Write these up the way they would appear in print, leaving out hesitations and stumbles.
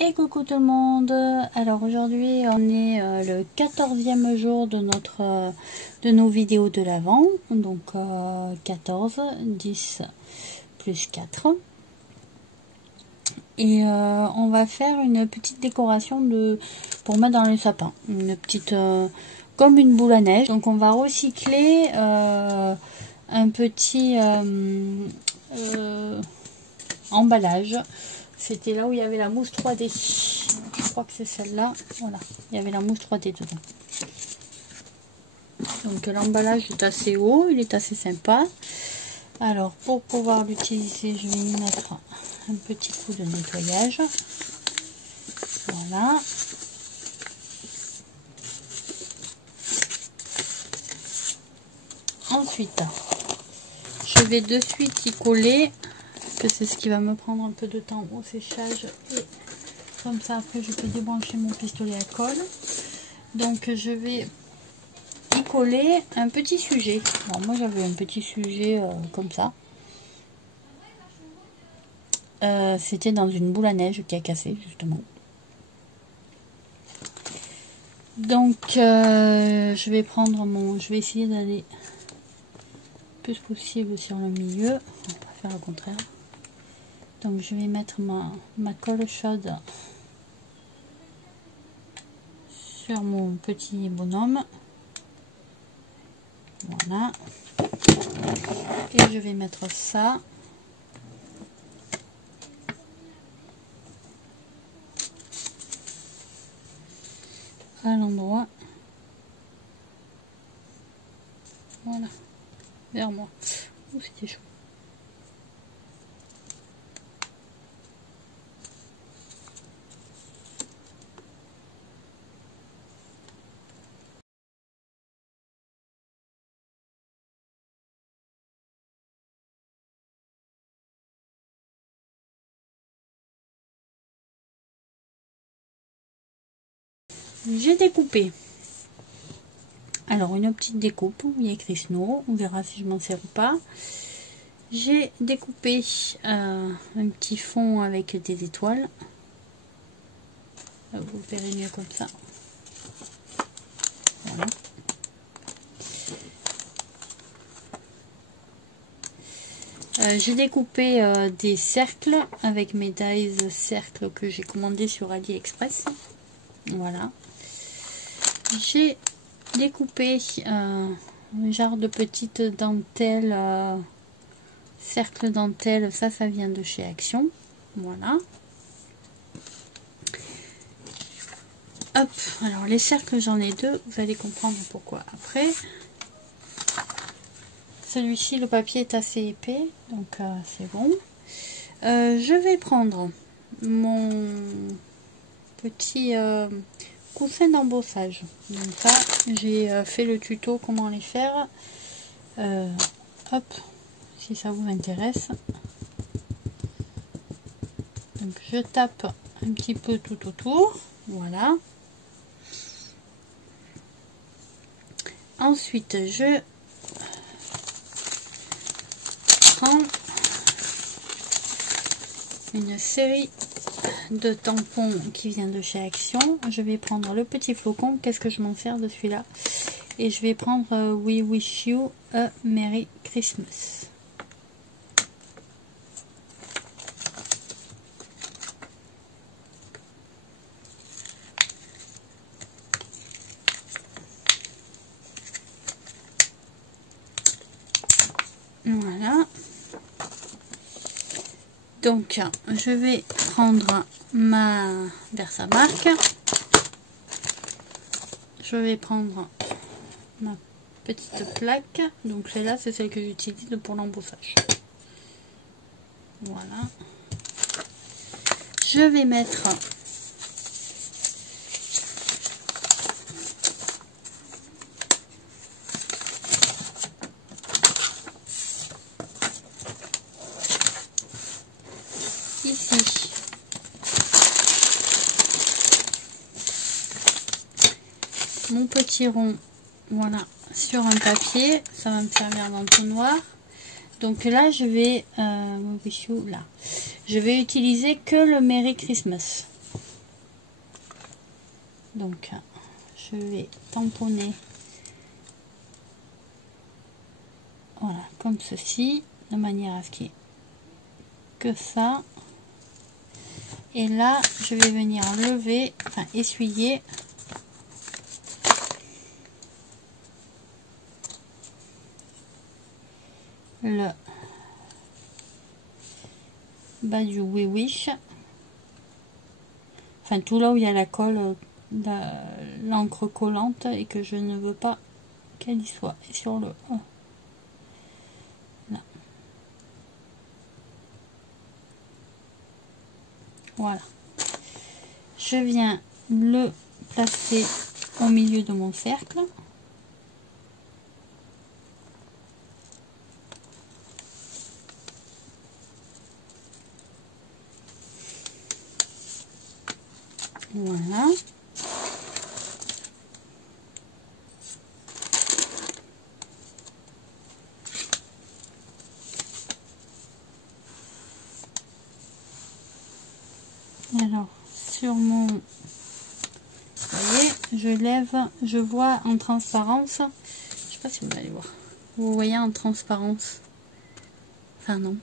Et coucou tout le monde. Alors aujourd'hui on est le 14e jour de nos vidéos de l'Avent, donc 14, 10 plus 4. Et on va faire une petite décoration pour mettre dans le sapin, une petite comme une boule à neige. Donc on va recycler un petit emballage. C'était là où il y avait la mousse 3D. Je crois que c'est celle-là. Voilà, il y avait la mousse 3D dedans. Donc l'emballage est assez haut, il est assez sympa. Alors pour pouvoir l'utiliser, je vais y mettre un petit coup de nettoyage. Voilà. Ensuite, je vais de suite y coller, que c'est ce qui va me prendre un peu de temps au séchage, et comme ça après je peux débrancher mon pistolet à colle. Donc je vais y coller un petit sujet. Alors moi j'avais un petit sujet comme ça, c'était dans une boule à neige qui a cassé justement. Donc je vais essayer d'aller le plus possible sur le milieu. On va faire le contraire. Donc je vais mettre ma colle chaude sur mon petit bonhomme. Voilà. Et je vais mettre ça à l'endroit. Voilà. Vers moi. Oh, c'était chaud. J'ai découpé. Alors une petite découpe, il y a écrit Snow, on verra si je m'en sers ou pas. J'ai découpé un petit fond avec des étoiles. Vous verrez mieux comme ça. Voilà. J'ai découpé des cercles avec mes dies cercles que j'ai commandé sur AliExpress. Voilà. J'ai découpé un genre de petite dentelle, cercle dentelle, ça vient de chez Action. Voilà. Hop, alors les cercles j'en ai deux, vous allez comprendre pourquoi après. Celui-ci, le papier est assez épais, donc c'est bon. Je vais prendre mon petit coussin d'embossage. Donc ça, j'ai fait le tuto comment les faire. Hop, si ça vous intéresse. Donc je tape un petit peu tout autour, voilà. Ensuite, je prends une série de tampons qui vient de chez Action. Je vais prendre le petit flocon. Qu'est-ce que je m'en sers de celui-là? Et je vais prendre We Wish You a Merry Christmas. Voilà. Donc je vais prendre ma Versamark. Je vais prendre ma petite plaque. Donc celle-là, c'est celle que j'utilise pour l'embossage. Voilà. Je vais mettre ici mon petit rond, voilà, sur un papier. Ça va me servir d'entonnoir. Donc là je vais là je vais utiliser que le Merry Christmas. Donc je vais tamponner, voilà, comme ceci, de manière à ce qu'il n'y ait que ça. Et là je vais venir lever, enfin essuyer le bas du We Wish, enfin tout là où il y a la colle, l'encre collante, et que je ne veux pas qu'elle y soit. Et sur le là, voilà, je viens le placer au milieu de mon cercle. Voilà. Alors, sur mon... Vous voyez, je lève, je vois en transparence. Je sais pas si vous allez voir. Vous voyez en transparence. Enfin non.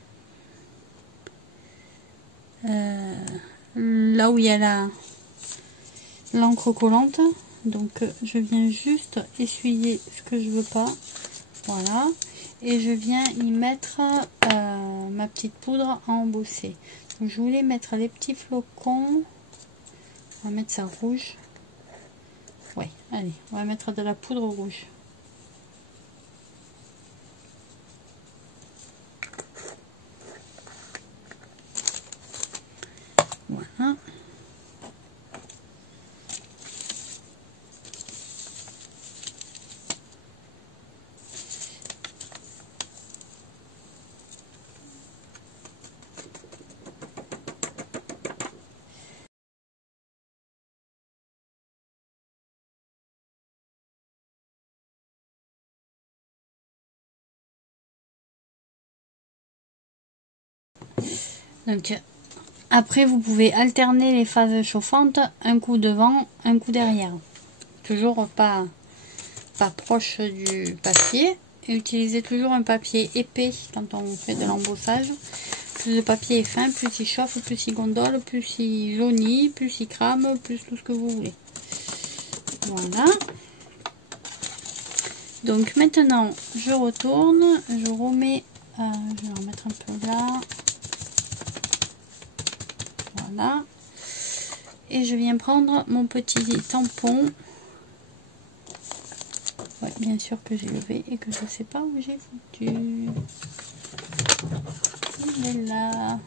Là où il y a l'encre collante. Donc je viens juste essuyer ce que je veux pas. Voilà. Et je viens y mettre ma petite poudre à embosser. Donc je voulais mettre les petits flocons. On va mettre ça rouge. Ouais, allez, on va mettre de la poudre rouge. Voilà. Donc après vous pouvez alterner les phases chauffantes, un coup devant, un coup derrière. Toujours pas proche du papier. Et utilisez toujours un papier épais quand on fait de l'embossage. Plus le papier est fin, plus il chauffe, plus il gondole, plus il jaunit, plus il crame, plus tout ce que vous voulez. Voilà. Donc maintenant je retourne, je remets, je vais en mettre un peu là. Voilà. Et je viens prendre mon petit tampon. Ouais, bien sûr que j'ai levé et que je ne sais pas où j'ai foutu. Il est là.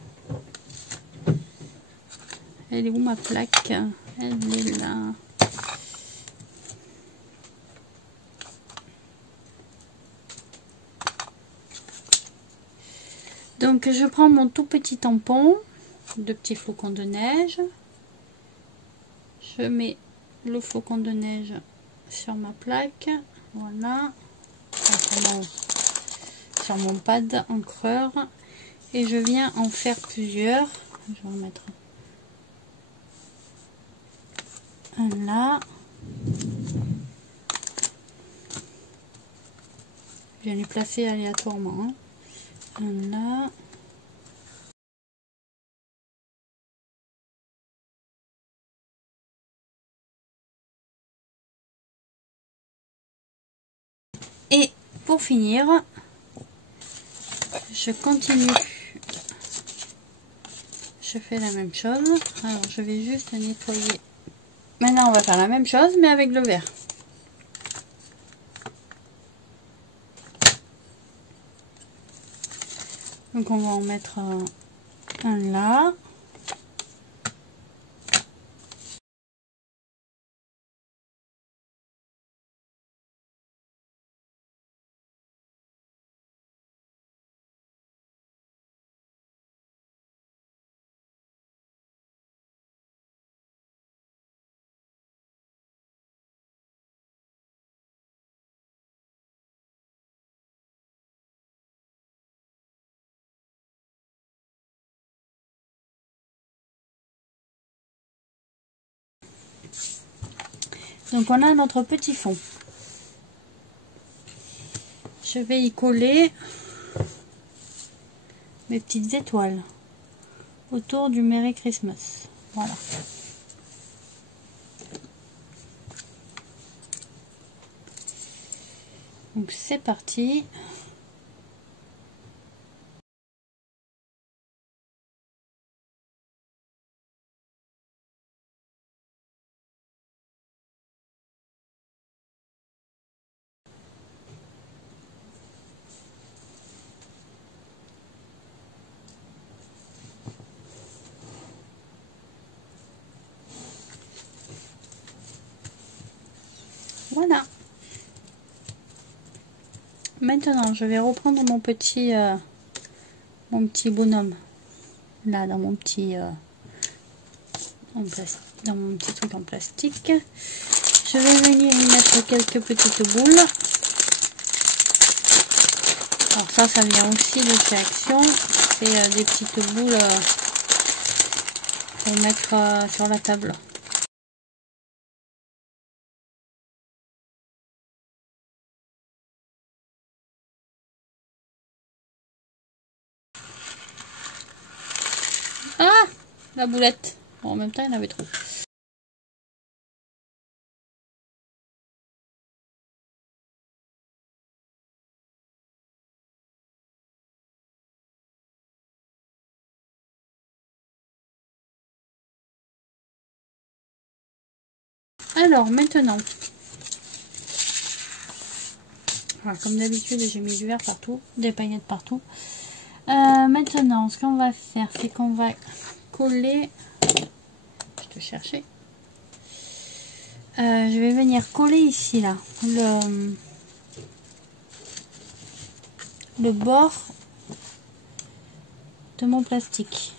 Elle est où ma plaque? Elle est là. Donc je prends mon tout petit tampon de petits flocons de neige. Je mets le flocon de neige sur ma plaque. Voilà. Sur mon pad encreur. Et je viens en faire plusieurs. Je vais en mettre un là. Je viens les placer aléatoirement. Hein. Un là. Et pour finir, je continue. Je fais la même chose. Alors je vais juste nettoyer. Maintenant on va faire la même chose mais avec le verre. Donc on va en mettre un là. Donc on a notre petit fond. Je vais y coller mes petites étoiles autour du Merry Christmas. Voilà. Donc c'est parti. Voilà. Maintenant, je vais reprendre mon petit bonhomme là dans mon petit dans mon petit truc en plastique. Je vais venir y mettre quelques petites boules. Alors ça vient aussi de chez Action. C'est des petites boules pour mettre sur la table. Ah, la boulette. Bon, en même temps, il y en avait trop. Alors, maintenant, voilà, comme d'habitude, j'ai mis du verre partout, des paillettes partout. Maintenant, ce qu'on va faire, c'est qu'on va coller. Je te cherchais. Je vais venir coller ici, là, le bord de mon plastique.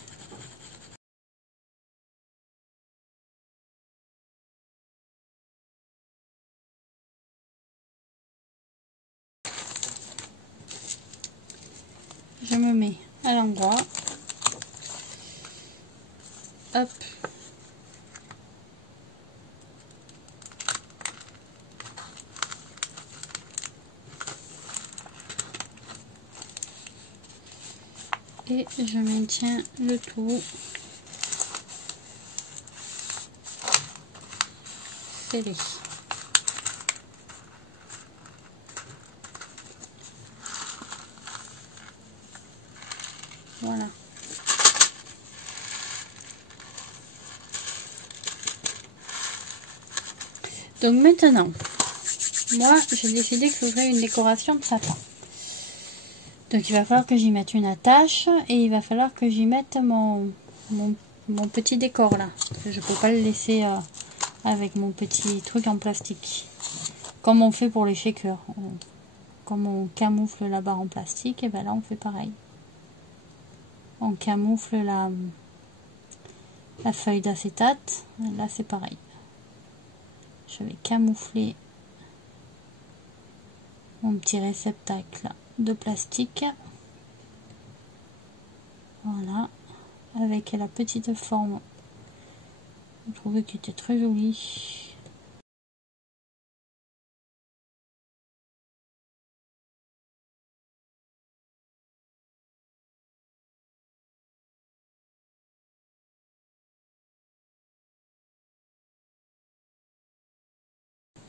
Je me mets à l'endroit. Hop. Et je maintiens le tout serré. Voilà. Donc maintenant, moi j'ai décidé que je ferais une décoration de sapin. Donc il va falloir que j'y mette une attache et il va falloir que j'y mette mon petit décor là. Parce que je peux pas le laisser avec mon petit truc en plastique. Comme on fait pour les shakers. Comme on camoufle la barre en plastique, et ben là on fait pareil. On camoufle la feuille d'acétate. Là c'est pareil. Je vais camoufler mon petit réceptacle de plastique. Voilà. Avec la petite forme. Je trouvais qu'il était très joli.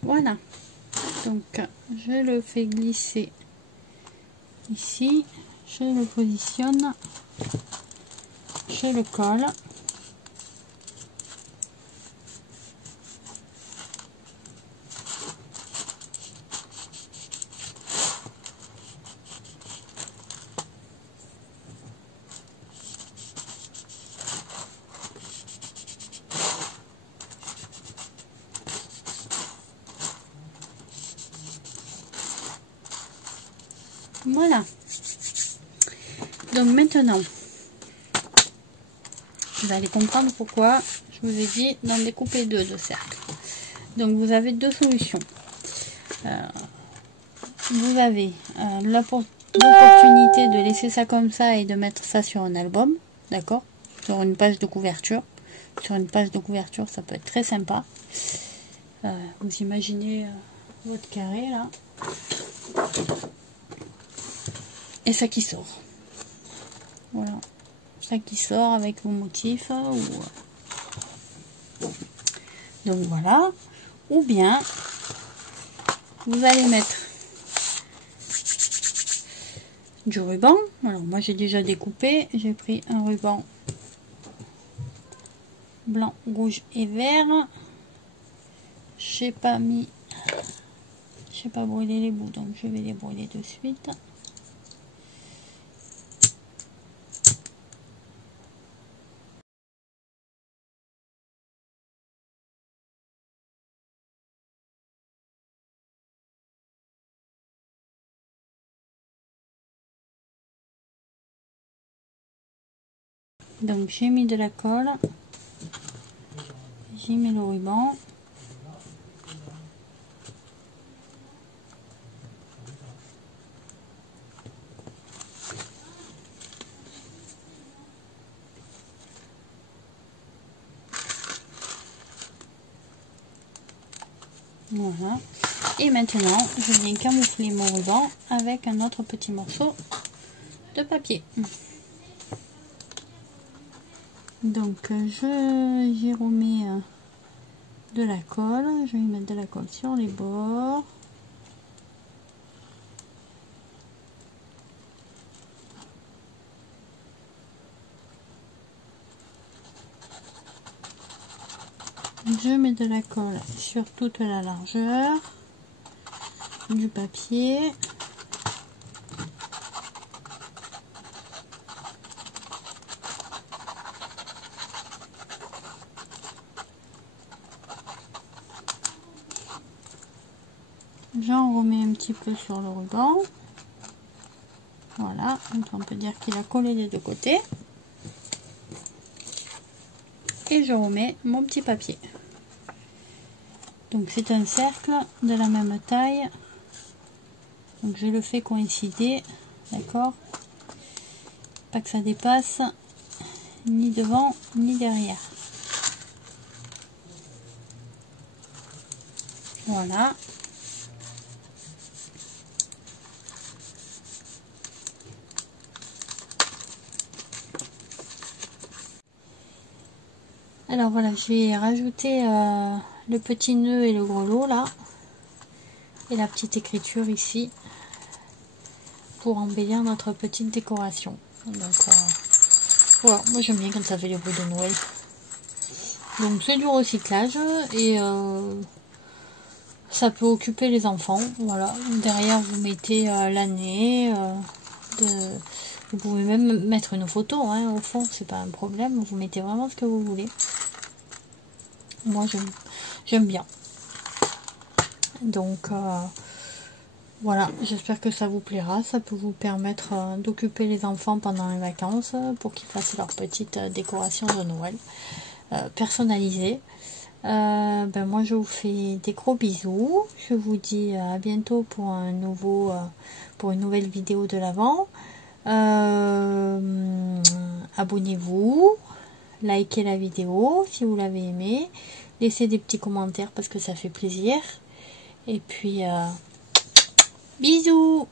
Voilà. Donc je le fais glisser ici. Je le positionne. Je le colle. Voilà. Donc maintenant, vous allez comprendre pourquoi je vous ai dit d'en découper deux de cercles. Donc vous avez deux solutions. Vous avez l'opportunité de laisser ça comme ça et de mettre ça sur un album, d'accord, sur une page de couverture. Sur une page de couverture, ça peut être très sympa. Vous imaginez votre carré là. Et ça qui sort. Voilà. Ça qui sort avec vos motifs. Donc voilà. Ou bien, vous allez mettre du ruban. Alors moi j'ai déjà découpé. J'ai pris un ruban blanc, rouge et vert. J'ai pas brûlé les bouts, donc je vais les brûler de suite. Donc j'ai mis de la colle, j'ai mis le ruban. Voilà. Et maintenant, je viens camoufler mon ruban avec un autre petit morceau de papier. Donc, j'y remets de la colle. Je vais mettre de la colle sur les bords. Je mets de la colle sur toute la largeur du papier. J'en remets un petit peu sur le ruban. Voilà, donc on peut dire qu'il a collé des deux côtés. Et je remets mon petit papier. Donc c'est un cercle de la même taille. Donc je le fais coïncider, d'accord? Pas que ça dépasse ni devant ni derrière. Voilà. Alors voilà, j'ai rajouté le petit nœud et le grelot là. Et la petite écriture ici. Pour embellir notre petite décoration. Donc voilà, moi j'aime bien quand ça fait les bruits de Noël. Donc c'est du recyclage et ça peut occuper les enfants. Voilà, derrière vous mettez l'année. Vous pouvez même mettre une photo, hein, au fond, c'est pas un problème. Vous mettez vraiment ce que vous voulez. Moi j'aime bien. Donc voilà, j'espère que ça vous plaira. Ça peut vous permettre d'occuper les enfants pendant les vacances pour qu'ils fassent leur petite décoration de Noël personnalisée. Ben moi je vous fais des gros bisous. Je vous dis à bientôt pour pour une nouvelle vidéo de l'Avent. Abonnez-vous, likez la vidéo si vous l'avez aimé, laissez des petits commentaires parce que ça fait plaisir. Et puis bisous.